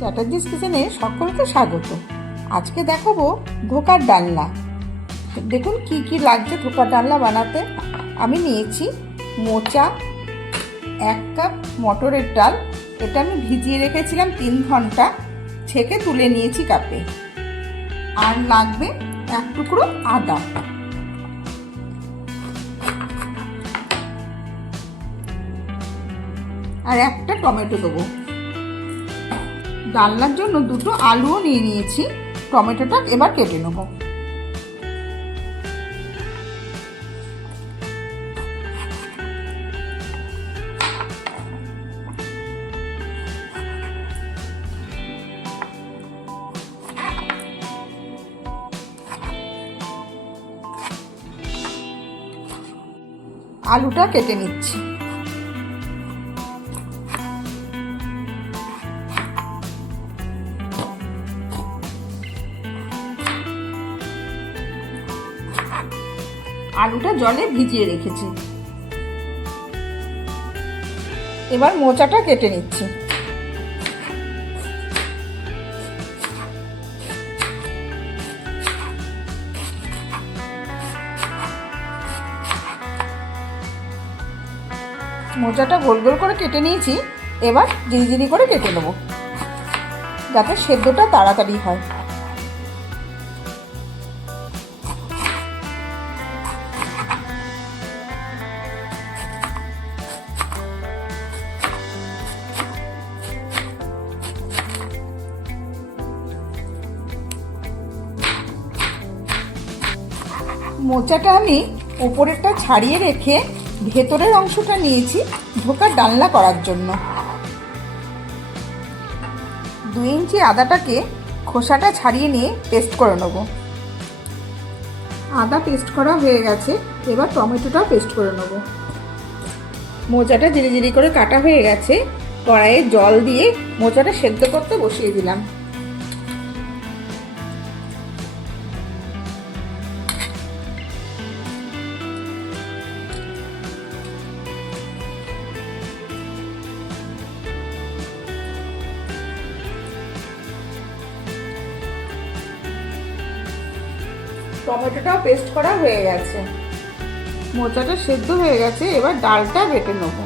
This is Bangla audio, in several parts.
চ্যাটার্জিস কিচেনে সকলকে স্বাগত। আজকে দেখাবো ধোকার ডালনা। দেখুন কি কি লাগছে ধোকার ডালনা বানাতে। আমি নিয়েছি মোচা, 1 কাপ মটরের ডাল, এটা আমি ভিজিয়ে রেখেছিলাম 3 ঘন্টা, ছেঁকে তুলে নিয়েছি কাপে। আর লাগবে 1 টুকরো আদা, আর একটা টমেটো দেবো। ডালনার জন্য 2টো আলুও নিয়ে নিয়েছি। টমেটোটা এবার কেটে নেব। আলুটা কেটে নিচ্ছি। আলুটা জলে ভিজিয়ে রেখেছি। এবার মোচাটা কেটে নিচ্ছি। মোচাটা গোল গোল করে কেটে নিয়েছি। এবার জিরি করে কেটে নেব, যাতে সেদ্ধটা তাড়াতাড়ি হয়। মোচাটা আমি উপরেরটা ছাড়িয়ে রেখে ভেতরের অংশটা নিয়েছি ধোকার ডালনা করার জন্য। 2 ইঞ্চি আদাটাকে খোসাটা ছাড়িয়ে নিয়ে পেস্ট করে নেব। আদা পেস্ট করা হয়ে গেছে, এবার টমেটোটাও পেস্ট করে নেব। মোচাটা জিরি করে কাটা হয়ে গেছে। কড়াইয়ে জল দিয়ে মোচাটা সেদ্ধ করতে বসিয়ে দিলাম। টমেটোটাও পেস্ট করা হয়ে গেছে, মোচাটা সেদ্ধ হয়ে গেছে। এবার ডালটা বেটে নেব।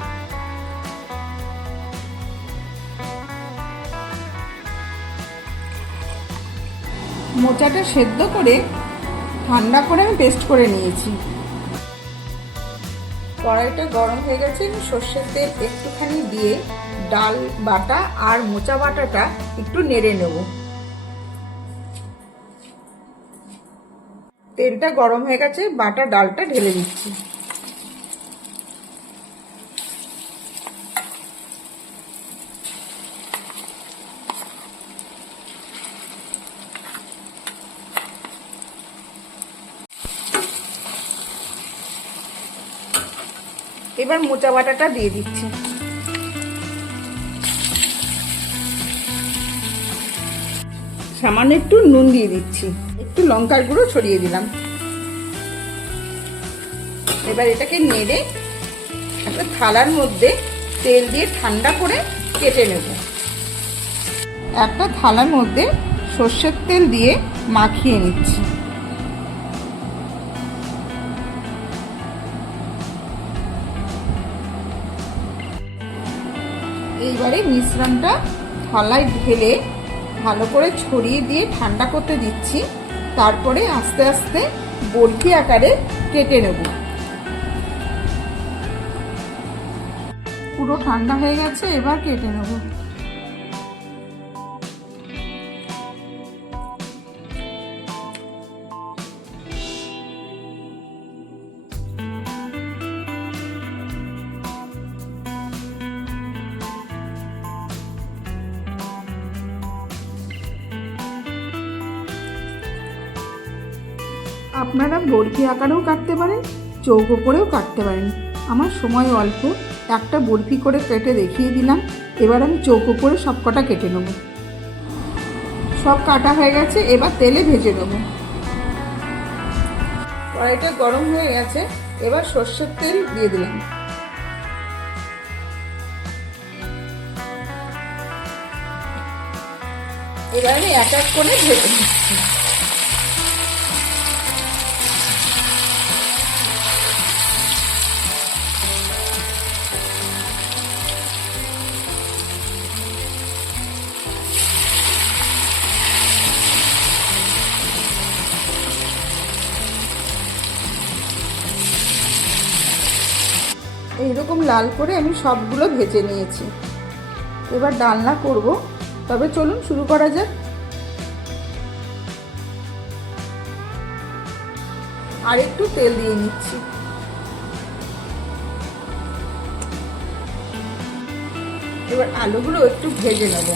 মোচাটা সেদ্ধ করে ঠান্ডা করে আমি পেস্ট করে নিয়েছি। কড়াইটা গরম হয়ে গেছে। সর্ষের তেল একটুখানি দিয়ে ডাল বাটা আর মোচা বাটাটা একটু নেড়ে নেব। তেলটা গরম হয়ে গেছে, বাটা ডালটা ঢেলে দিচ্ছি। এবার মোচা বাটাটা দিয়ে দিচ্ছি। সামান্য একটু নুন দিয়ে দিচ্ছি, একটু লঙ্কার গুঁড়ো ছড়িয়ে দিলাম। এবার এটাকে নেড়ে একটা থালার মধ্যে তেল দিয়ে ঠান্ডা করে কেটে নেব। একটা থালার মধ্যে সর্ষের তেল দিয়ে মাখিয়ে নিচ্ছি। এইবারে মিশ্রণটা থালায় ঢেলে ভালো করে ছড়িয়ে দিয়ে ঠান্ডা করতে দিচ্ছি। তারপরে আস্তে আস্তে বরফি আকারে কেটে নেব। পুরো ঠান্ডা হয়ে গেছে, এবার কেটে নেব। আপনারা বরফি আকারেও কাটতে পারেন, চৌকো করেও কাটতে পারেন। আমার সময় অল্প, একটা বরফি করে কেটে দেখিয়ে দিলাম। এবার আমি চৌকো করে সব কটা কেটে নেব। সব কাটা হয়ে গেছে, এবার তেলে ভেজে নেব। কড়াইটা গরম হয়ে গেছে, এবার সর্ষের তেল দিয়ে দিলাম। এবার আমি এক এক করে ভেজে নিচ্ছি। এইরকম লাল করে আমি সবগুলো ভেজে নিয়েছি। এবার ডালনা করব, তবে চলুন শুরু করা যাক। আর একটু তেল দিয়ে নিচ্ছি। এবার আলুগুলো একটু ভেজে নেব।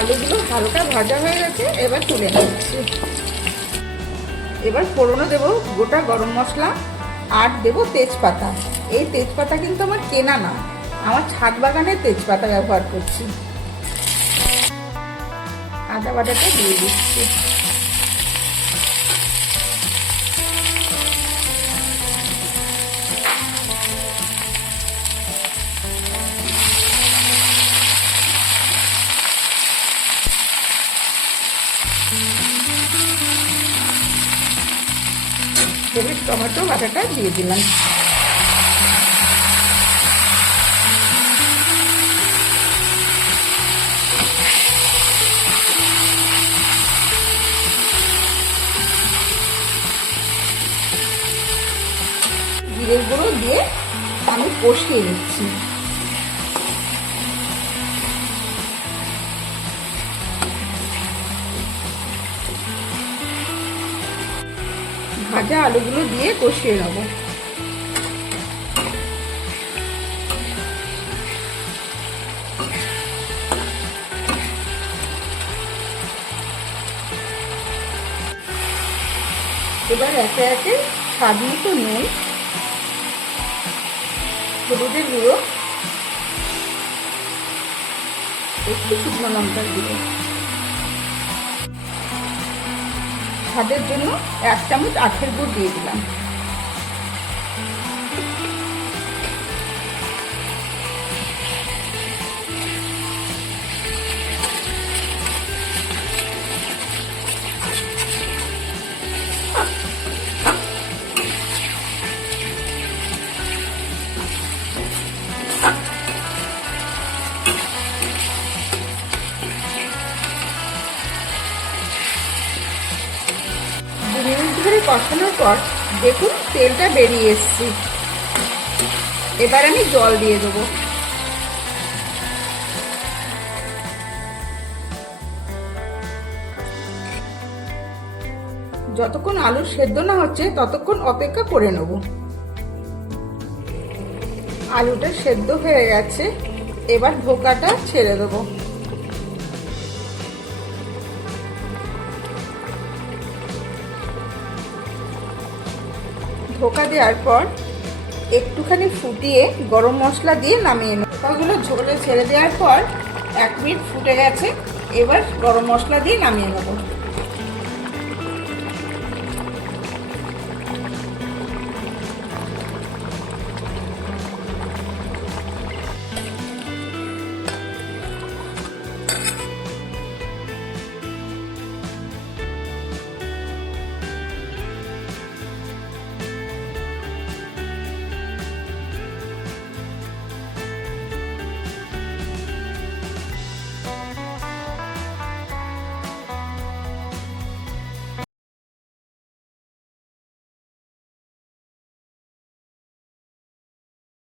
আলুগুলো হালকা ভাজা হয়ে গেছে, এবার তুলে নিচ্ছি। এবার ফোড়নে দেব গোটা গরম মশলা আর দেব তেজপাতা। এই তেজপাতা কিন্তু আমার কেনা না, আমার ছাদ বাগানের তেজপাতা ব্যবহার করছি। আদা বাটাটা দিয়ে দিচ্ছি। এবার টমেটো বাটাটা দিয়ে দিলাম। জিরের গুঁড়ো দিয়ে আমি কষিয়ে নিচ্ছি। ভাজা আলুগুলো দিয়ে কষিয়ে নেব। এবার একে একে স্বাদ মতো নুন, হলুদের গুঁড়ো, একটু শুকনো লঙ্কার গুঁড়ো, স্বাদের জন্য 1 চামচ আখের গুড় দিয়ে দিলাম। ধরে কষানোর পর দেখুন তেলটা বেরিয়ে এসছে। এবার আমি জল দিয়ে দেবো। যতক্ষণ আলু সেদ্ধ না হচ্ছে ততক্ষণ অপেক্ষা করে নেব। আলুটা সেদ্ধ হয়ে গেছে, এবার ধোকাটা ছেড়ে দেবো। ধোকা দেওয়ার পর একটুখানি ফুটিয়ে গরম মশলা দিয়ে নামিয়ে নেব। ধোকাগুলো ঝোলে ছেড়ে দেওয়ার পর 1 মিনিট ফুটে গেছে, এবার গরম মশলা দিয়ে নামিয়ে নেব।